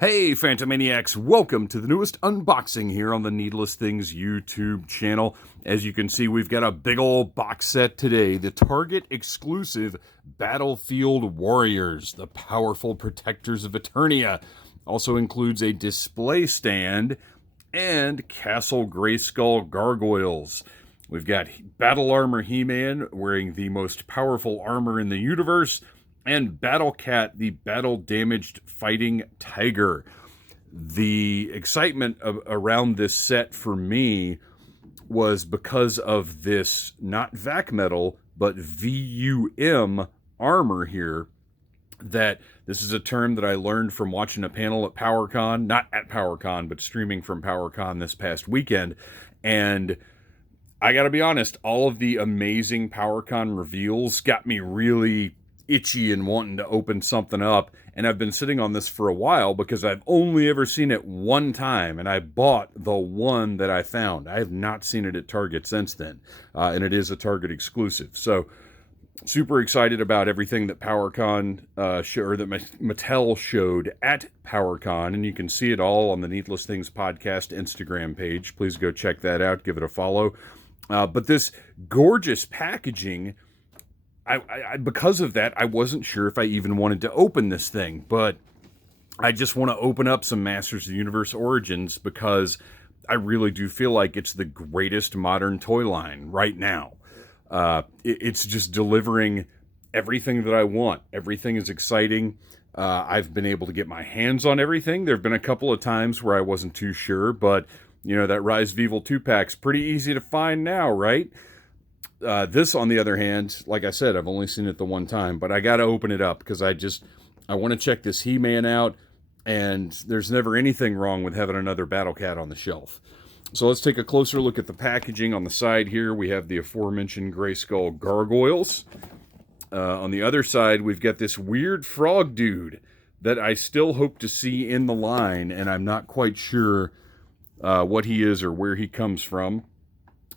Hey Phantomaniacs, welcome to the newest unboxing here on the Needless Things YouTube channel. As you can see, we've got a big old box set today, the Target exclusive Battlefield Warriors, the powerful protectors of Eternia. Also includes a display stand and Castle Grayskull Gargoyles. We've got Battle Armor He-Man wearing the most powerful armor in the universe, and Battle Cat, the battle-damaged fighting tiger. The excitement around this set for me was because of this, not vac metal, but VUM armor here. That this is a term that I learned from watching a panel at PowerCon, not at PowerCon, but streaming from PowerCon this past weekend. And I gotta be honest, all of the amazing PowerCon reveals got me really itchy and wanting to open something up, and I've been sitting on this for a while because I've only ever seen it one time, and I bought the one that I found. I have not seen it at Target since then, and it is a Target exclusive. So super excited about everything that PowerCon or that Mattel showed at PowerCon, and you can see it all on the Needless Things podcast Instagram page. Please go check that out, give it a follow. But this gorgeous packaging, I because of that, I wasn't sure if I even wanted to open this thing, but I just want to open up some Masters of the Universe Origins because I really do feel like it's the greatest modern toy line right now. It's just delivering everything that I want. Everything is exciting. I've been able to get my hands on everything. There have been a couple of times where I wasn't too sure, but you know, that Rise of Evil 2-pack's pretty easy to find now, right? This, on the other hand, like I said, I've only seen it the one time, but I got to open it up because I want to check this He-Man out, and there's never anything wrong with having another Battle Cat on the shelf. So let's take a closer look at the packaging. On the side here, we have the aforementioned Grayskull Gargoyles. On the other side, we've got this weird frog dude that I still hope to see in the line, and I'm not quite sure what he is or where he comes from.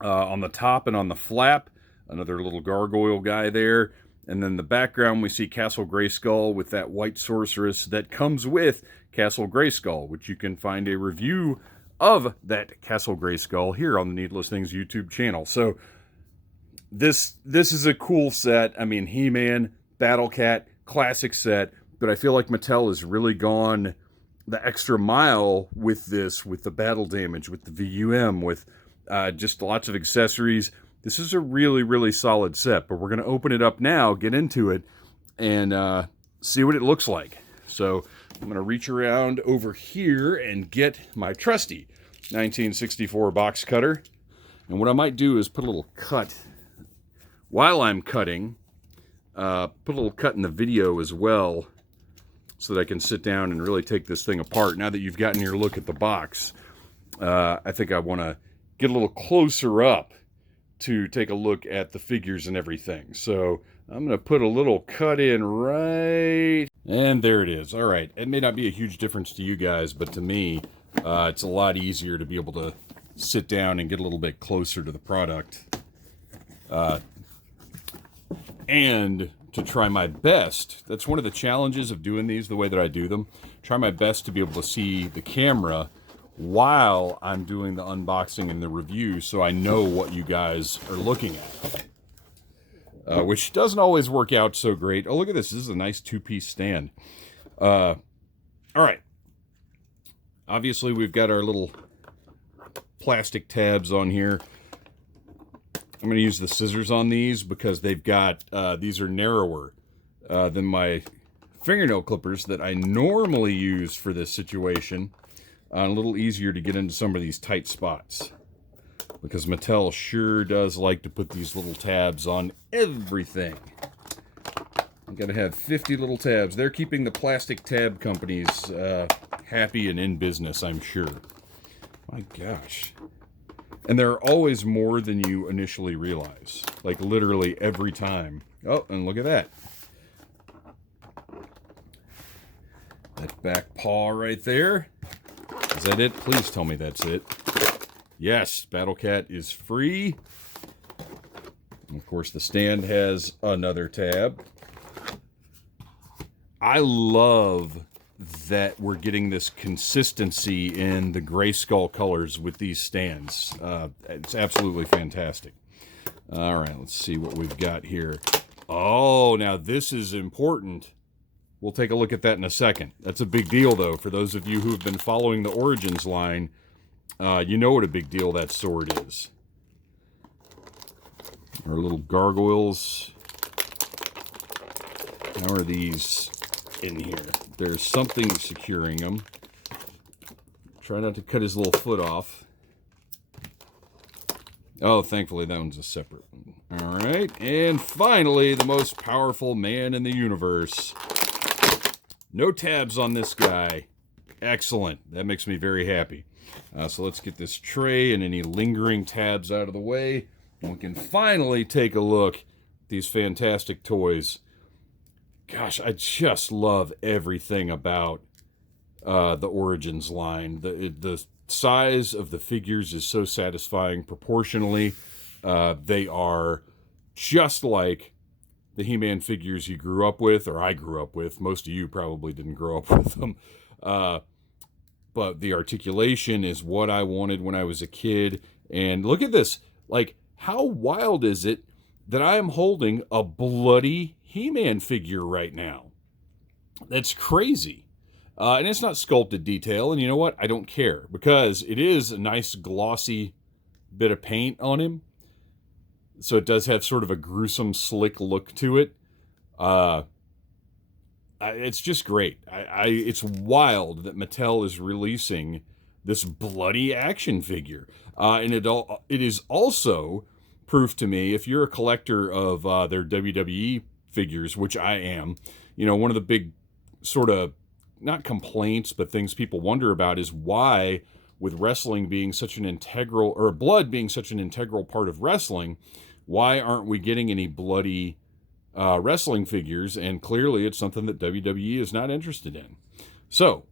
On the top and on the flap, another little gargoyle guy there. And then the background, we see Castle Grayskull with that white sorceress that comes with Castle Grayskull, which you can find a review of that Castle Grayskull here on the Needless Things YouTube channel. So this is a cool set. I mean, He-Man, Battle Cat, classic set, but I feel like Mattel has really gone the extra mile with this, with the battle damage, with the VUM, with just lots of accessories. This is a really, really solid set, but we're going to open it up now, get into it, and see what it looks like. So I'm going to reach around over here and get my trusty 1964 box cutter. And what I might do is put a little cut while I'm cutting, put a little cut in the video as well, so that I can sit down and really take this thing apart. Now that you've gotten your look at the box, I think I want to get a little closer up to take a look at the figures and everything. So I'm going to put a little cut in right, and there it is. All right, it may not be a huge difference to you guys, but to me, it's a lot easier to be able to sit down and get a little bit closer to the product. And to try my best, that's one of the challenges of doing these the way that I do them, try my best to be able to see the camera while I'm doing the unboxing and the review, so I know what you guys are looking at. Which doesn't always work out so great. Oh, look at this. This is a nice two-piece stand. All right. Obviously, we've got our little plastic tabs on here. I'm going to use the scissors on these because they've got, these are narrower than my fingernail clippers that I normally use for this situation. A little easier to get into some of these tight spots, because Mattel sure does like to put these little tabs on everything. I'm going to have 50 little tabs. They're keeping the plastic tab companies happy and in business, I'm sure. My gosh. And there are always more than you initially realize. Like literally every time. Oh, and look at that. That back paw right there. Is that it? Please tell me that's it. Yes, Battle Cat is free. And of course, the stand has another tab. I love that we're getting this consistency in the Grayskull colors with these stands. It's absolutely fantastic. All right, let's see what we've got here. Oh, now this is important. We'll take a look at that in a second. That's a big deal, though. For those of you who have been following the Origins line, you know what a big deal that sword is. Our little gargoyles. How are these in here? There's something securing them. Try not to cut his little foot off. Oh, thankfully that one's a separate one. All right, and finally, the most powerful man in the universe. No tabs on this guy. Excellent. That makes me very happy. So let's get this tray and any lingering tabs out of the way. And we can finally take a look at these fantastic toys. Gosh, I just love everything about the Origins line. The size of the figures is so satisfying proportionally. They are just like the He-Man figures you grew up with, or I grew up with. Most of you probably didn't grow up with them. But the articulation is what I wanted when I was a kid. And look at this. Like, how wild is it that I am holding a bloody He-Man figure right now? That's crazy. And it's not sculpted detail, and you know what? I don't care, because it is a nice glossy bit of paint on him. So it does have sort of a gruesome, slick look to it. It's just great. It's wild that Mattel is releasing this bloody action figure. And it is also proof to me, if you're a collector of their WWE figures, which I am, you know, one of the big sort of, not complaints, but things people wonder about is why, with wrestling being such an integral, or blood being such an integral part of wrestling, why aren't we getting any bloody wrestling figures? And clearly it's something that WWE is not interested in. So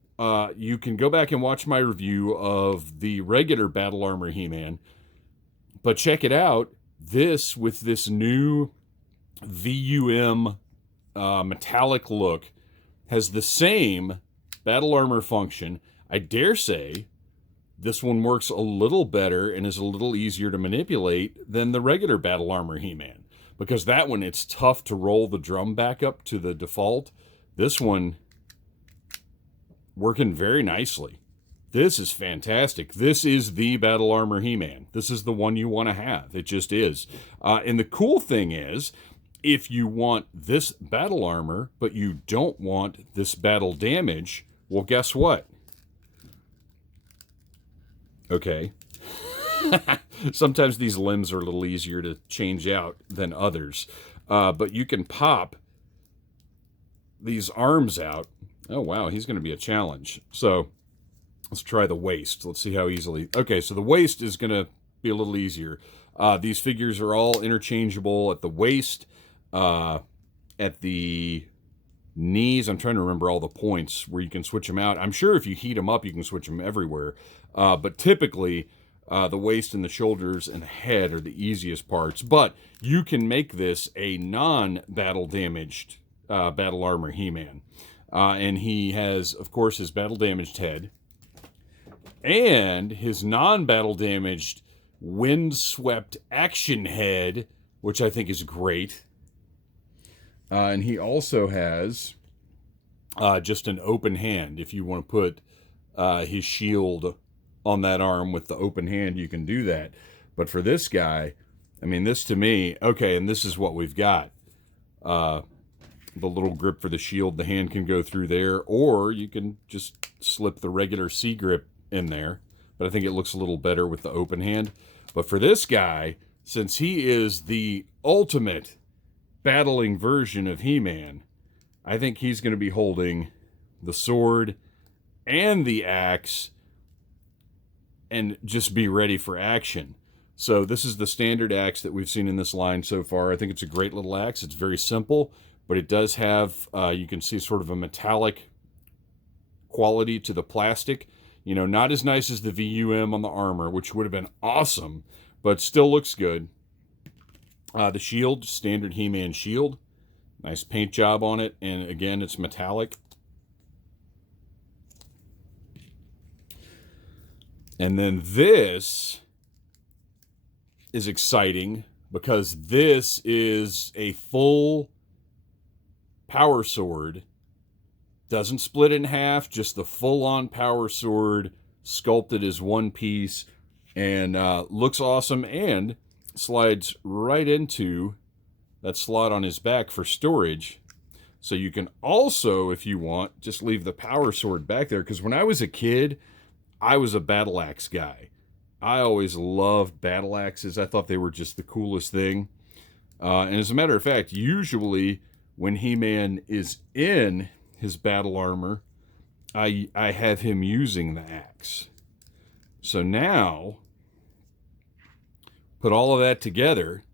you can go back and watch my review of the regular Battle Armor He-Man, but check it out. This, with this new VUM metallic look, has the same Battle Armor function. I dare say this one works a little better and is a little easier to manipulate than the regular Battle Armor He-Man. Because that one, it's tough to roll the drum back up to the default. This one, working very nicely. This is fantastic. This is the Battle Armor He-Man. This is the one you want to have. It just is. And the cool thing is, if you want this battle armor, but you don't want this battle damage, well, guess what? Okay. Sometimes these limbs are a little easier to change out than others. But you can pop these arms out. Oh, wow, he's going to be a challenge. So let's try the waist. Let's see how easily. Okay, so the waist is going to be a little easier. These figures are all interchangeable at the waist. At the knees, I'm trying to remember all the points where you can switch them out. I'm sure if you heat them up, you can switch them everywhere. But typically, the waist and the shoulders and the head are the easiest parts. But you can make this a non-battle damaged Battle Armor He-Man. And he has, of course, his battle damaged head and his non-battle damaged windswept action head, which I think is great. And he also has just an open hand. If you want to put his shield on that arm with the open hand, you can do that. But for this guy, I mean, this to me, okay, and this is what we've got. The little grip for the shield, the hand can go through there, or you can just slip the regular C grip in there. But I think it looks a little better with the open hand. But for this guy, since he is the ultimate battling version of He-Man, I think he's going to be holding the sword and the axe and just be ready for action. So this is the standard axe that we've seen in this line so far. I think it's a great little axe. It's very simple, but it does have, you can see sort of a metallic quality to the plastic. You know, not as nice as the VUM on the armor, which would have been awesome, but still looks good. The shield, standard He-Man shield. Nice paint job on it, and again, it's metallic. And then this is exciting because this is a full power sword. Doesn't split in half, just the full-on power sword sculpted as one piece, and looks awesome and slides right into that slot on his back for storage. So you can also, if you want, just leave the power sword back there, because when I was a kid, I was a battle axe guy. I always loved battle axes. I thought they were just the coolest thing. And as a matter of fact, usually when He-Man is in his battle armor, I have him using the axe. So now, put all of that together,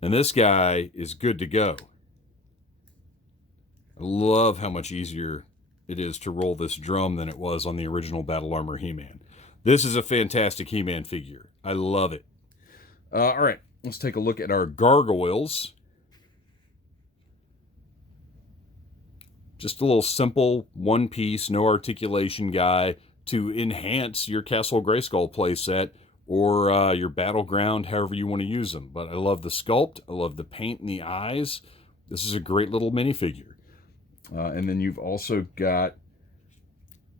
and this guy is good to go. I love how much easier it is to roll this drum than it was on the original Battle Armor He-Man. This is a fantastic He-Man figure. I love it. All right, let's take a look at our Gargoyles. Just a little simple, one-piece, no articulation guy to enhance your Castle Grayskull playset or your Battleground, however you want to use them. But I love the sculpt. I love the paint in the eyes. This is a great little minifigure. And then you've also got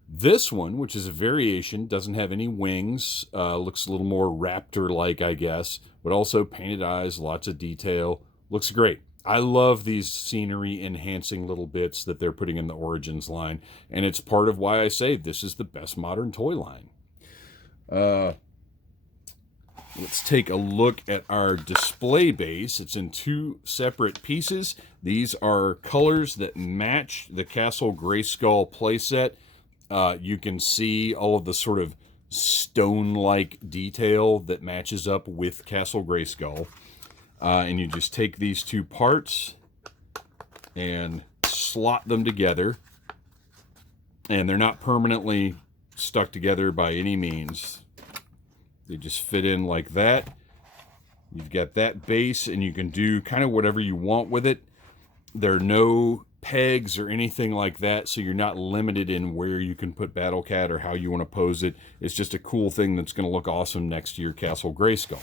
this one, which is a variation. Doesn't have any wings. Looks a little more raptor-like, I guess. But also painted eyes, lots of detail. Looks great. I love these scenery-enhancing little bits that they're putting in the Origins line. And it's part of why I say this is the best modern toy line. Let's take a look at our display base. It's in two separate pieces. These are colors that match the Castle Grayskull playset. You can see all of the sort of stone-like detail that matches up with Castle Grayskull. And you just take these two parts and slot them together. And they're not permanently stuck together by any means. They just fit in like that. You've got that base, and you can do kind of whatever you want with it. There are no pegs or anything like that, so you're not limited in where you can put Battle Cat or how you want to pose it. It's just a cool thing that's going to look awesome next to your Castle Grayskull.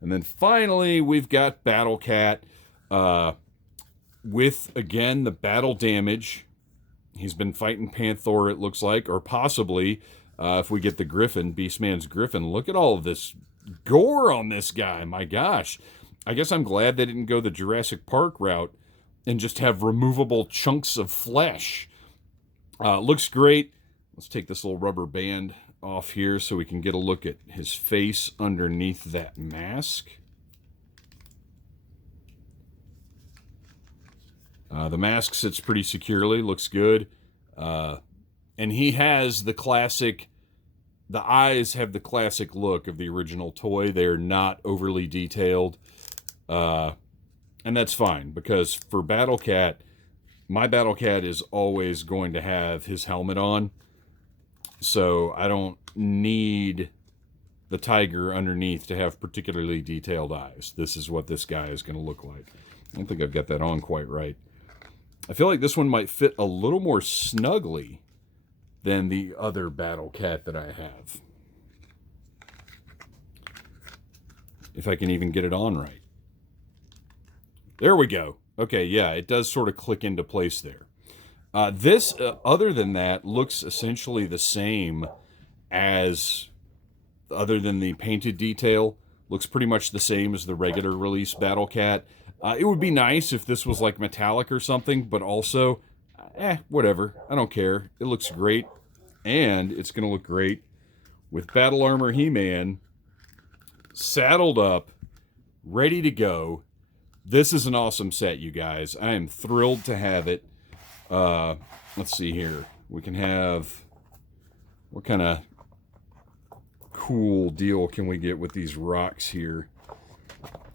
And then finally, we've got Battle Cat with, again, the battle damage. He's been fighting Panther, it looks like, or possibly, if we get the Griffin, Beastman's Griffin. Look at all of this gore on this guy. My gosh. I guess I'm glad they didn't go the Jurassic Park route and just have removable chunks of flesh. Looks great. Let's take this little rubber band off here so we can get a look at his face underneath that mask. The mask sits pretty securely, looks good. And he has the classic, the eyes have the classic look of the original toy. They're not overly detailed. And that's fine, because for Battle Cat, my Battle Cat is always going to have his helmet on. So I don't need the tiger underneath to have particularly detailed eyes. This is what this guy is going to look like. I don't think I've got that on quite right. I feel like this one might fit a little more snugly than the other Battle Cat that I have. If I can even get it on right. There we go. Okay, yeah, it does sort of click into place there. This, other than that, looks essentially the same as, other than the painted detail, looks pretty much the same as the regular release Battle Cat. It would be nice if this was like metallic or something, but also, whatever. I don't care. It looks great, and it's going to look great with Battle Armor He-Man saddled up, ready to go. This is an awesome set, you guys. I am thrilled to have it. Let's see here. We can have... What kind of cool deal can we get with these rocks here?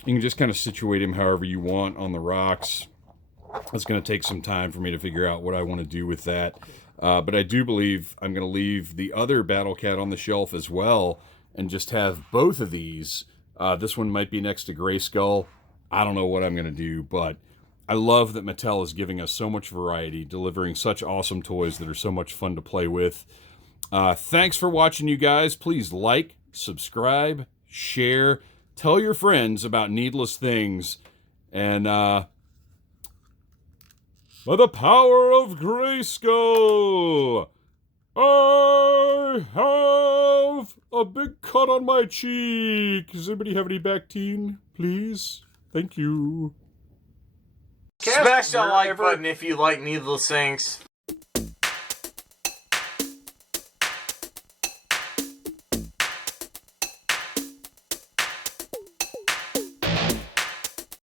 You can just kind of situate him however you want on the rocks. It's going to take some time for me to figure out what I want to do with that. But I do believe I'm going to leave the other Battle Cat on the shelf as well and just have both of these. This one might be next to Grayskull. I don't know what I'm going to do, but I love that Mattel is giving us so much variety, delivering such awesome toys that are so much fun to play with. Thanks for watching, you guys. Please like, subscribe, share, tell your friends about Needless Things, and by the power of Grayskull, I have a big cut on my cheek. Does anybody have any Bactine, please? Thank you. Smash that like button if you like Needless Things.